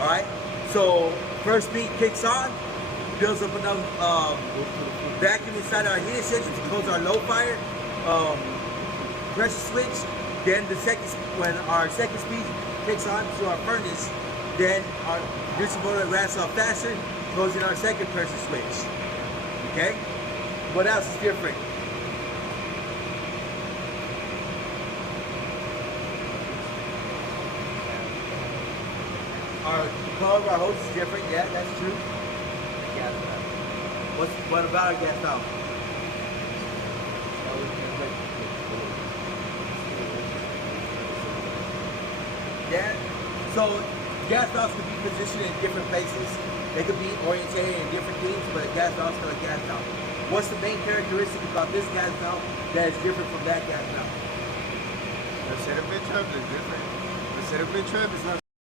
All right. So first beat kicks on, builds up enough vacuum inside our heat exchanger to close our low fire pressure switch. Then when our second speed kicks on to our furnace, then our induction motor ramps up faster, closing our second pressure switch. Okay? What else is different? Our color of our hose is different. Yeah, that's true. Gas valve. What about our gas valve? Yeah. So gas valves can be positioned in different places. They could be orientated in different things, but a gas valve is still a gas valve. What's the main characteristic about this gas valve that is different from that gas valve? The center pit trap is different. The center pit trap is not